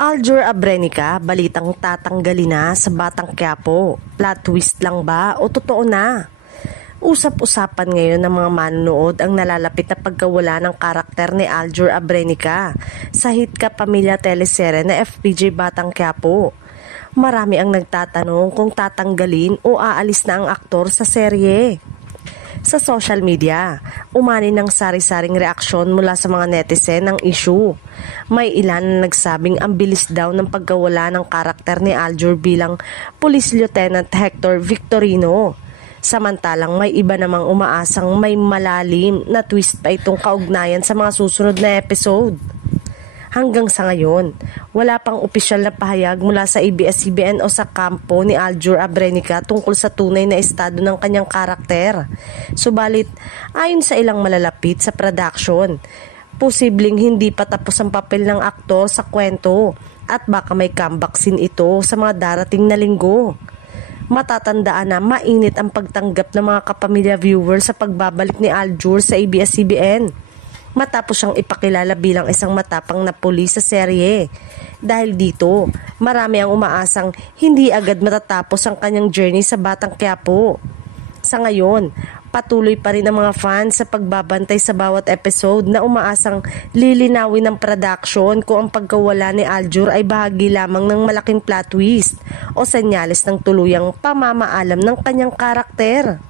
Aljur Abrenica, balitang tatanggalin na sa Batang Quiapo. Plot twist lang ba o totoo na? Usap-usapan ngayon ng mga manonood ang nalalapit na pagkawala ng karakter ni Aljur Abrenica sa hit ka pamilya teleserye na FPJ Batang Quiapo. Marami ang nagtatanong kung tatanggalin o aalis na ang aktor sa serye. Sa social media, umani ng sari-saring reaksyon mula sa mga netizen ng issue. May ilan na nagsabing ang bilis daw ng pagkawala ng karakter ni Aljur bilang Police Lieutenant Hector Victorino. Samantalang may iba namang umaasang may malalim na twist pa itong kaugnayan sa mga susunod na episode. Hanggang sa ngayon, wala pang opisyal na pahayag mula sa ABS-CBN o sa kampo ni Aljur Abrenica tungkol sa tunay na estado ng kanyang karakter. Subalit, ayon sa ilang malalapit sa production, posibleng hindi pa tapos ang papel ng aktor sa kwento at baka may comeback scene ito sa mga darating na linggo. Matatandaan na mainit ang pagtanggap ng mga kapamilya viewers sa pagbabalik ni Aljur sa ABS-CBN. Matapos siyang ipakilala bilang isang matapang na pulis sa serye. Dahil dito, marami ang umaasang hindi agad matatapos ang kanyang journey sa Batang Quiapo. Sa ngayon, patuloy pa rin ang mga fans sa pagbabantay sa bawat episode na umaasang lilinawin ng production kung ang pagkawala ni Aljur ay bahagi lamang ng malaking plot twist o senyales ng tuluyang pamamaalam ng kanyang karakter.